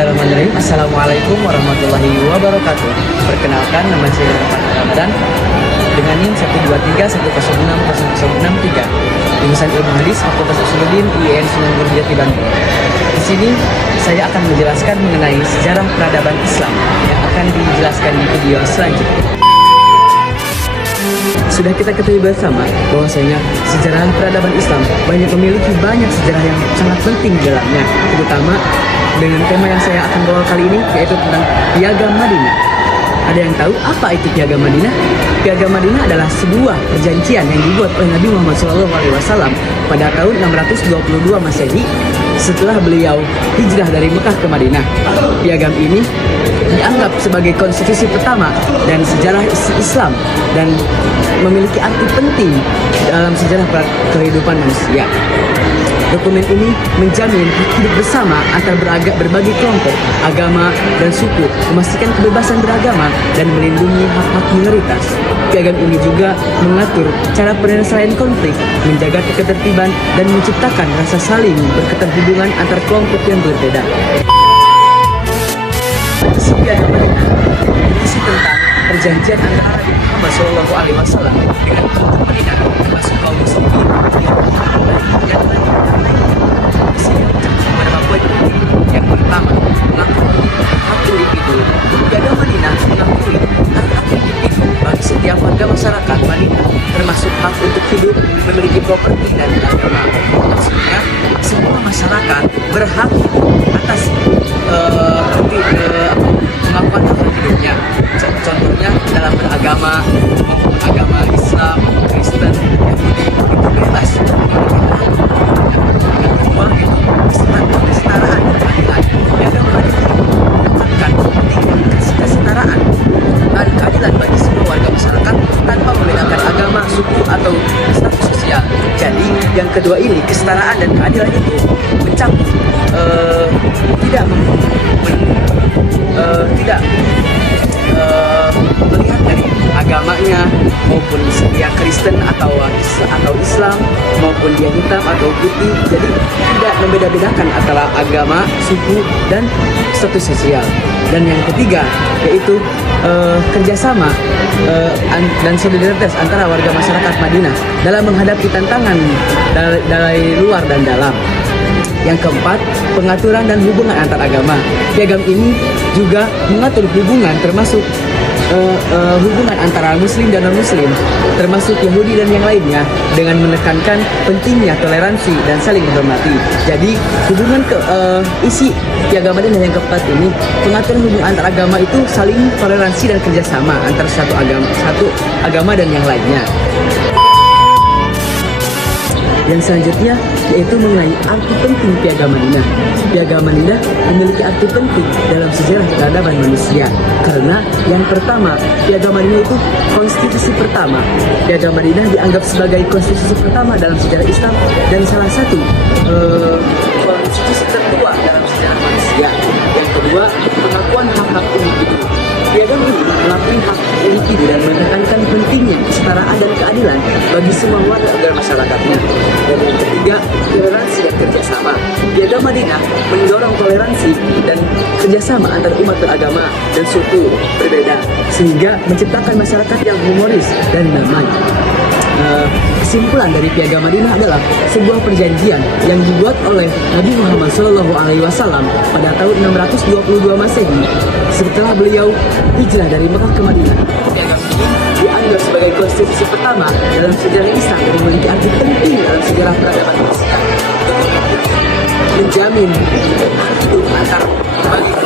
Bismillahirrahmanirrahim. Assalamualaikum warahmatullahi wabarakatuh. Perkenalkan, nama saya Rahmat Ramadan dengan NIM 12310606063, lulusan Ilmu Hadis Fakultas Usuluddin UIN Sunan Gunung Jati Bandung. Di sini saya akan menjelaskan mengenai sejarah peradaban Islam yang akan dijelaskan di video selanjutnya. Sudah kita ketahui bersama bahwasanya sejarah peradaban Islam memiliki banyak sejarah yang sangat penting di dalamnya, terutama dengan tema yang saya akan bawa kali ini, yaitu tentang Piagam Madinah. Ada yang tahu apa itu Piagam Madinah? Piagam Madinah adalah sebuah perjanjian yang dibuat oleh Nabi Muhammad SAW pada tahun 622 Masehi setelah beliau hijrah dari Mekah ke Madinah. Piagam ini dianggap sebagai konstitusi pertama dan sejarah Islam dan memiliki arti penting dalam sejarah kehidupan manusia. Dokumen ini menjamin hidup bersama antar berbagai kelompok, agama, dan suku, memastikan kebebasan beragama, dan melindungi hak-hak minoritas. Piagam ini juga mengatur cara penyelesaian konflik, menjaga ketertiban, dan menciptakan rasa saling berketerhubungan antar kelompok yang berbeda. Isi Piagam Madinah berisi tentang perjanjian antara Nabi Muhammad SAW dengan penduduk Madinah, termasuk kaum muslimin yang beberapa poin penting. Yang pertama, mengakui hak individu. Piagam Madinah mengakui hak individu bagi setiap warga masyarakat Madinah, termasuk hak untuk hidup, memiliki properti dan beragama. Maksudnya, semua masyarakat berhak atas pengakuan hak hidupnya. Contohnya dalam beragama, agama Islam, Kristen, Yahudi, itu bebas. Kesetaraan dan keadilan. Piagam Madinah menekankan pentingnya kesetaraan dan keadilan bagi semua warga masyarakat tanpa membedakan agama, suku, atau status sosial. Jadi yang kedua ini, kesetaraan dan keadilan itu mencakup tidak melihat dari agamanya, maupun dia Kristen atau Islam, maupun dia hitam atau putih. Jadi tidak membeda-bedakan antara agama, suku, dan status sosial. Dan yang ketiga yaitu kerjasama dan solidaritas antara warga masyarakat Madinah dalam menghadapi tantangan dari luar dan dalam. Yang keempat, pengaturan dan hubungan antar agama. Piagam ini juga mengatur hubungan termasuk hubungan antara muslim dan non-muslim, termasuk Yahudi dan yang lainnya, dengan menekankan pentingnya toleransi dan saling menghormati. Jadi hubungan isi Piagam Madinah yang keempat ini, pengaturan hubungan antar agama itu saling toleransi dan kerjasama antara satu agama dan yang lainnya. Yang selanjutnya yaitu mengenai arti penting Piagam Madinah. Piagam Madinah memiliki arti penting dalam sejarah peradaban manusia karena yang pertama, Piagam Madinah itu konstitusi pertama. Piagam Madinah dianggap sebagai konstitusi pertama dalam sejarah Islam dan salah satu konstitusi tertua dalam sejarah manusia. Yang kedua, pengakuan hak-hak individu. Piagam ini mengakui hak individu dan menekankan pentingnya kesetaraan dan keadilan bagi semua warga masyarakatnya. Dan yang ketiga, toleransi dan kerjasama. Piagam Madinah mendorong toleransi dan kerjasama antar umat beragama dan suku berbeda, sehingga menciptakan masyarakat yang humoris dan damai. Kesimpulan dari Piagam Madinah adalah sebuah perjanjian yang dibuat oleh Nabi Muhammad SAW pada tahun 622 Masehi setelah beliau hijrah dari Mekah ke Madinah. Piagam ini dianggap sebagai konstitusi pertama dalam sejarah Islam yang memiliki arti penting dalam sejarah peradaban manusia, menjamin hidup antar berbagai